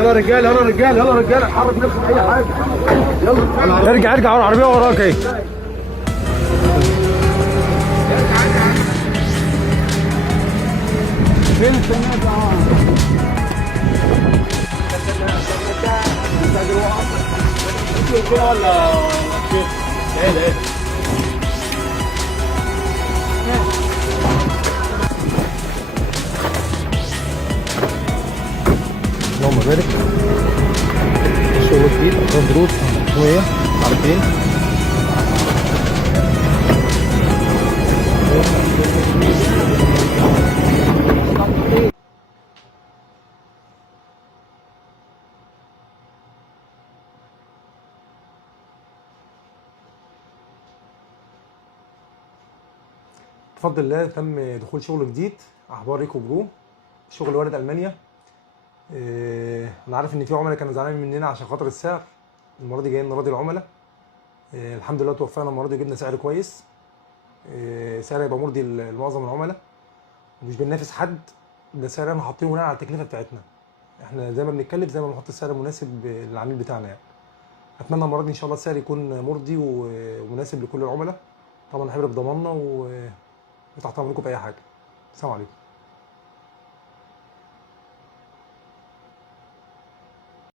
يلا رجاله يلا رجاله يلا رجاله، حرك نفسك اي حاجه. يلا ارجع ارجع ورا العربيه وراك اهي. فين السناد ولا ايه؟ اللهم بارك. الشغل جديد، افراد دروس شويه عارفين. بفضل الله تم دخول شغل جديد، احبار ريكو برو، شغل وارد المانيا. انا عارف ان في عملاء كانوا زعلانين مننا عشان خاطر السعر. المره دي جايين نراضي العملاء. الحمد لله توفقنا المره دي، جبنا سعر كويس. سعر يبقى مرضي لمعظم العملاء، ومش بننافس حد. ده سعر احنا حاطينه بناء على التكلفه بتاعتنا. احنا زي ما بنتكلف زي ما بنحط السعر المناسب للعميل بتاعنا يعني. اتمنى المره دي ان شاء الله السعر يكون مرضي ومناسب لكل العملاء. طبعا احنا بضماننا وتحت امركم في اي حاجه. السلام عليكم.